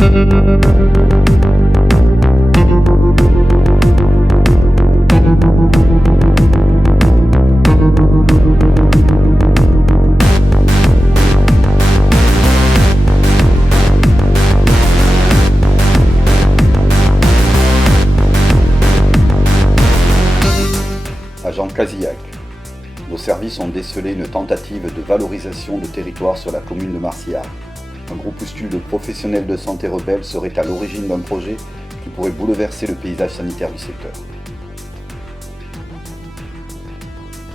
Agent Casillac. Nos services ont décelé une tentative de valorisation de territoire sur la commune de Marcillac. Un groupuscule de professionnels de santé rebelles serait à l'origine d'un projet qui pourrait bouleverser le paysage sanitaire du secteur.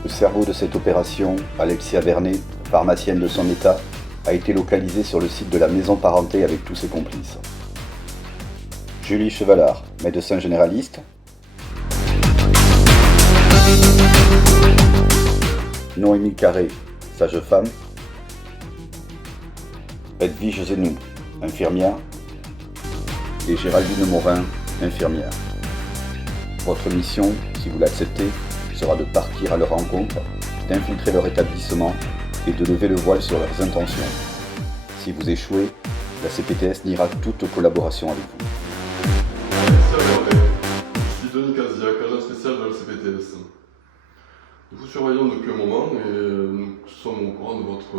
Le cerveau de cette opération, Alexia Vernet, pharmacienne de son état, a été localisé sur le site de la maison parenté avec tous ses complices. Julie Chevalard, médecin généraliste. Noémie Carré, sage-femme. Edwige Zenou, infirmière. Et Géraldine Morin, infirmière. Votre mission, si vous l'acceptez, sera de partir à leur rencontre, d'infiltrer leur établissement et de lever le voile sur leurs intentions. Si vous échouez, la CPTS niera toute collaboration avec vous. Je suis Denis Casillac, agent spécial de la CPTS. Nous vous surveillons depuis un moment et nous sommes au courant de votre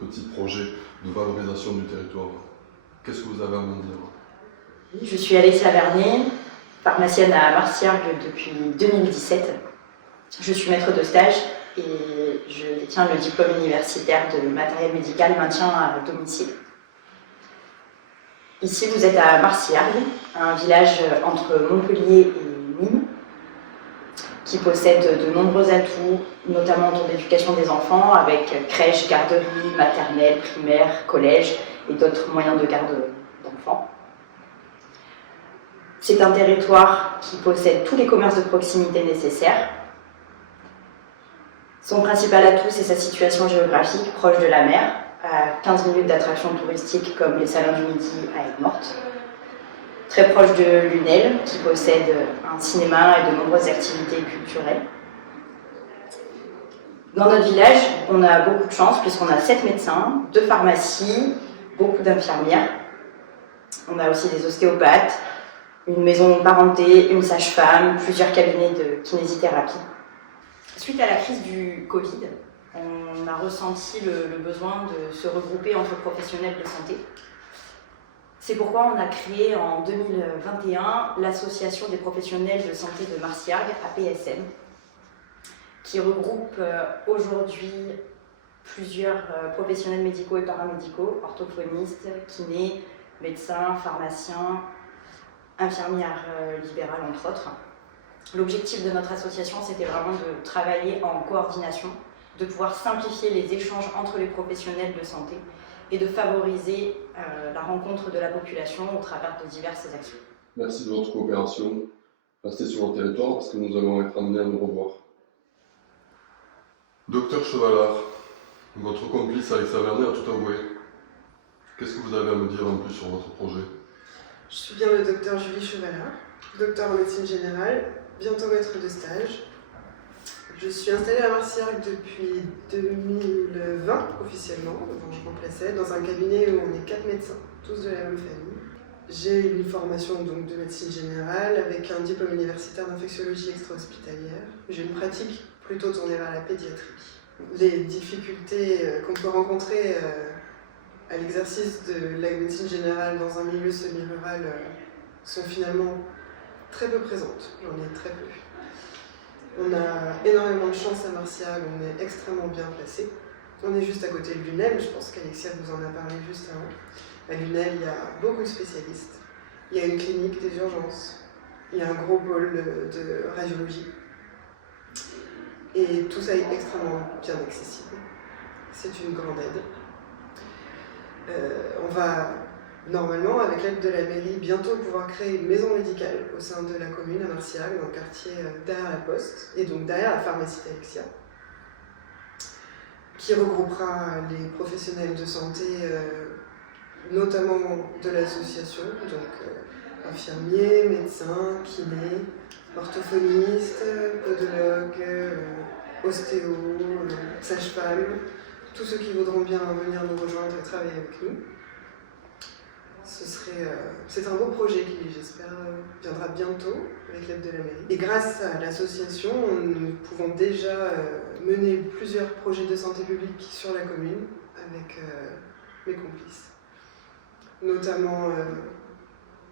petit projet de valorisation du territoire. Qu'est-ce que vous avez à me dire? Je suis Alexia Vernet, pharmacienne à Marcillac depuis 2017. Je suis maître de stage et je détiens le diplôme universitaire de matériel médical maintien à domicile. Ici, vous êtes à Marcillac, un village entre Montpellier et Nîmes, qui possède de nombreux atouts, notamment dans l'éducation des enfants, avec crèche, garderie, maternelle, primaire, collège et d'autres moyens de garde d'enfants. C'est un territoire qui possède tous les commerces de proximité nécessaires. Son principal atout, c'est sa situation géographique, proche de la mer, à 15 minutes d'attractions touristiques comme les Salins du Midi à Aigues-Mortes. Très proche de Lunel, qui possède un cinéma et de nombreuses activités culturelles. Dans notre village, on a beaucoup de chance puisqu'on a 7 médecins, 2 pharmacies, beaucoup d'infirmières. On a aussi des ostéopathes, une maison parentée, une sage-femme, plusieurs cabinets de kinésithérapie. Suite à la crise du Covid, on a ressenti le besoin de se regrouper entre professionnels de santé. C'est pourquoi on a créé en 2021 l'Association des professionnels de santé de Marcillac, APSM, qui regroupe aujourd'hui plusieurs professionnels médicaux et paramédicaux, orthophonistes, kinés, médecins, pharmaciens, infirmières libérales entre autres. L'objectif de notre association, c'était vraiment de travailler en coordination, de pouvoir simplifier les échanges entre les professionnels de santé et de favoriser la rencontre de la population au travers de diverses actions. Merci de votre coopération. Restez sur votre territoire parce que nous allons être amenés à nous revoir. Docteur Chevalard, votre complice Alexia Vernet a tout avoué. Qu'est-ce que vous avez à me dire en plus sur votre projet? Je suis bien le docteur Julie Chevalard, docteur en médecine générale, bientôt maître de stage. Je suis installée à Marcillac depuis 2020 officiellement, dont je remplaçais, dans un cabinet où on est 4 médecins, tous de la même famille. J'ai une formation donc, de médecine générale avec un diplôme universitaire d'infectiologie extra-hospitalière. J'ai une pratique plutôt tournée vers la pédiatrie. Les difficultés qu'on peut rencontrer à l'exercice de la médecine générale dans un milieu semi-rural sont finalement très peu présentes, j'en ai très peu. On a énormément de chance à Marcillac, on est extrêmement bien placé. On est juste à côté de Lunel, je pense qu'Alexia vous en a parlé juste avant. À Lunel, il y a beaucoup de spécialistes. Il y a une clinique des urgences, il y a un gros pôle de radiologie. Et tout ça est extrêmement bien accessible. C'est une grande aide. On va normalement, avec l'aide de la mairie, bientôt pouvoir créer une maison médicale au sein de la commune à Marcillac, dans le quartier derrière la Poste, et donc derrière la pharmacie d'Alexia, qui regroupera les professionnels de santé, notamment de l'association, donc infirmiers, médecins, kinés, orthophonistes, podologues, ostéo, sages-femmes, tous ceux qui voudront bien venir nous rejoindre et travailler avec nous. C'est un beau projet qui, j'espère, viendra bientôt avec l'aide de la mairie. Et grâce à l'association, nous pouvons déjà mener plusieurs projets de santé publique sur la commune avec mes complices. Notamment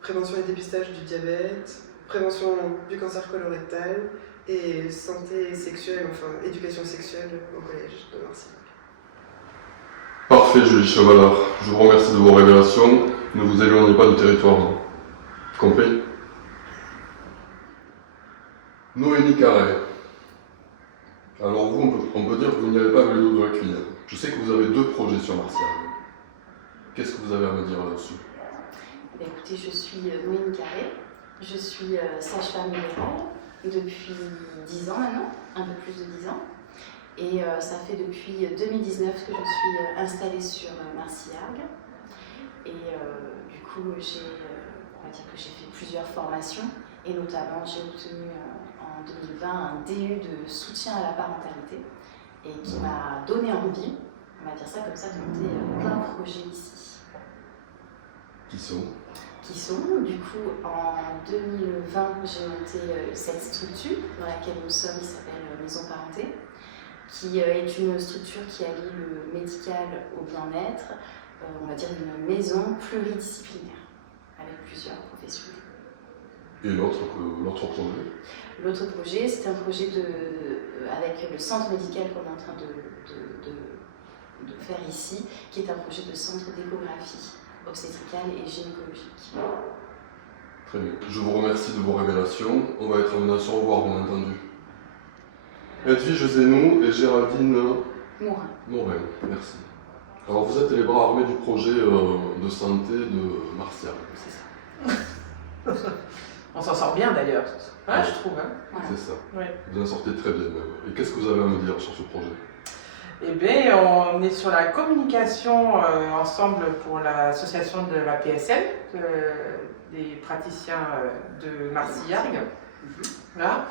prévention et dépistage du diabète, prévention du cancer colorectal et santé sexuelle, enfin éducation sexuelle au collège de Marcillac. Parfait, Julie Chevalard. Je vous remercie de vos révélations. Ne vous éloignez pas du territoire. Compris? Noémie Carré. Alors vous, on peut dire que vous n'y avez pas avec le dos de la cuillère. Je sais que vous avez 2 projets sur Marcillac. Qu'est-ce que vous avez à me dire là-dessus? Écoutez, je suis Noémie Carré. Je suis sage-femme libérale depuis 10 ans maintenant, un peu plus de 10 ans. Et ça fait depuis 2019 que je suis installée sur Marcillac. Et du coup, on va dire que j'ai fait plusieurs formations. Et notamment, j'ai obtenu en 2020 un DU de soutien à la parentalité. Et qui m'a donné envie, on va dire ça comme ça, de monter plein de projets ici. Qui sont, du coup, en 2020, j'ai monté cette structure dans laquelle nous sommes, qui s'appelle Maison Parenté, qui est une structure qui allie le médical au bien-être, on va dire une maison pluridisciplinaire, avec plusieurs professionnels. et l'autre projet? L'autre projet, c'est un projet avec le centre médical qu'on est en train de faire ici, qui est un projet de centre d'échographie obstétricale et gynécologique. Très bien. Je vous remercie de vos révélations. On va être amenés à se revoir, bien entendu. Edwige Zénou et Géraldine Morin. Merci. Alors vous êtes les bras armés du projet de santé de Marcillac. C'est ça. On s'en sort bien d'ailleurs, hein, je trouve. Hein. Voilà. C'est ça. Ouais. Vous en sortez très bien même. Et qu'est-ce que vous avez à me dire sur ce projet? Eh bien, on est sur la communication ensemble pour l'association de la PSL, des praticiens de Marcillac. Voilà.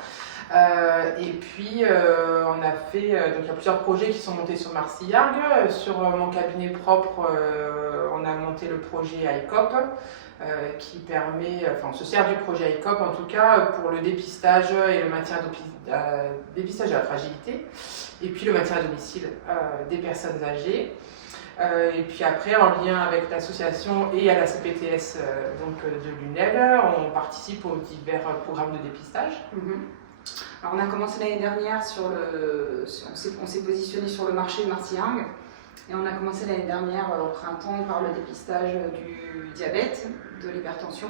Et puis, on a fait, donc il y a plusieurs projets qui sont montés sur Marcillac. Sur mon cabinet propre, on a monté le projet ICOP, qui permet, enfin on se sert du projet ICOP en tout cas, pour le dépistage et le maintien dépistage de la fragilité, et puis le maintien à domicile des personnes âgées. Et puis après, en lien avec l'association et à la CPTS donc, de l'UNEL, on participe aux divers programmes de dépistage. Alors on a commencé l'année dernière on s'est positionné sur le marché de Marcillac et on a commencé l'année dernière au printemps par le dépistage du diabète, de l'hypertension,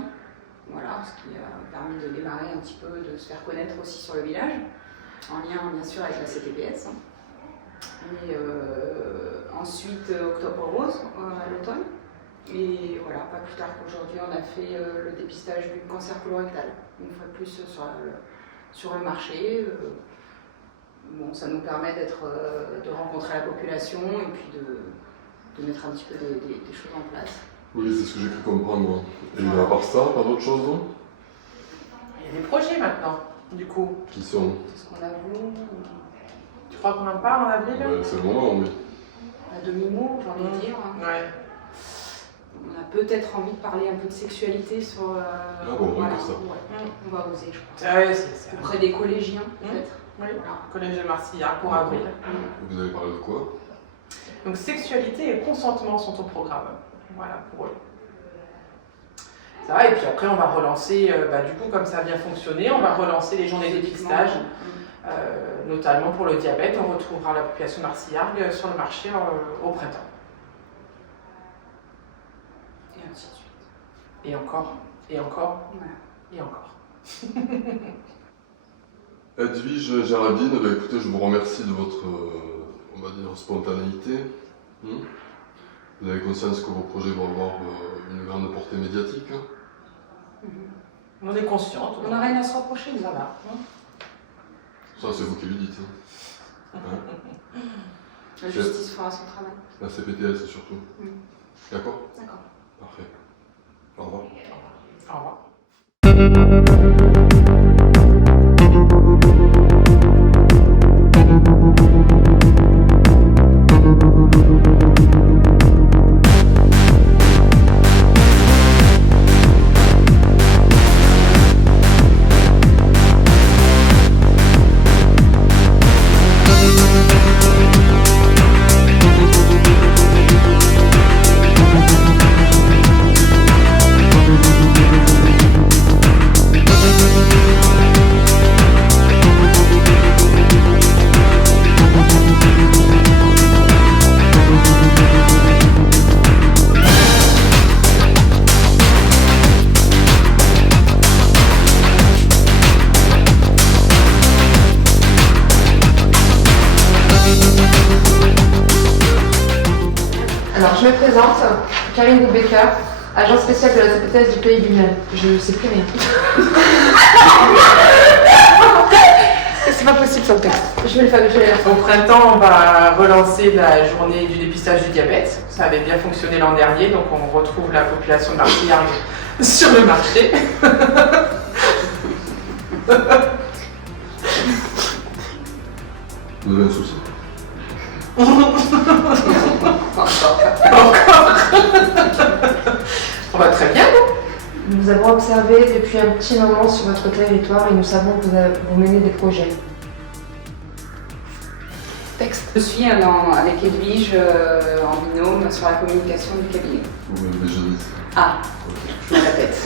voilà, ce qui a permis de démarrer un petit peu, de se faire connaître aussi sur le village, en lien bien sûr avec la CPTS. Et ensuite Octobre Rose à l'automne. Et voilà, pas plus tard qu'aujourd'hui, on a fait le dépistage du cancer colorectal, une fois de plus sur le marché. Bon, ça nous permet de rencontrer la population et puis de mettre un petit peu des choses en place. Oui, c'est ce que j'ai pu comprendre. Et à part ça, pas d'autres choses? Il y a des projets maintenant, du coup. Qui sont? C'est ce qu'on avoue. Tu crois qu'on en parle en avril? C'est le moment, oui. À demi-mot, j'ai envie de dire. Ouais. On a peut-être envie de parler un peu de sexualité sur. Voilà. Ça. Ouais. On va oser, je pense. Ah ouais, c'est Auprès des collégiens, peut-être. Oui, Voilà. collège de Marcillac pour avril. Vous avez parlé de quoi? Donc sexualité et consentement sont au programme. Voilà, pour eux. Ça va, et puis après on va relancer, du coup comme ça a bien fonctionné, on va relancer les journées de dépistage, notamment pour le diabète. On retrouvera la population Marcillac sur le marché au printemps. Et ainsi de suite. Et encore, et encore, Voilà. et encore. Edwige, Géraldine, écoutez, je vous remercie de votre, on va dire, spontanéité. Vous avez conscience que vos projets vont avoir une grande portée médiatique. On est conscients. On n'a rien à se reprocher, nous. Ça va. Ça, c'est vous qui le dites. La justice fera son travail. La CPTS surtout. D'accord? D'accord. Parfait. Au revoir. Au revoir. Karine Boubeka, agent spécial de la ZPTS du Pays Lumière. Je sais plus rien. C'est pas possible sans texte. Je vais le faire. Au printemps, on va relancer la journée du dépistage du diabète. Ça avait bien fonctionné l'an dernier, donc on retrouve la population de Martillargues sur le marché. Vous avez un souci? Encore. On va très bien, non? Nous avons observé depuis un petit moment sur votre territoire et nous savons que vous menez des projets. Texte. Je suis avec Edwige en binôme sur la communication du cabinet. Vous m'avez déjà dit. Ah, je me répète.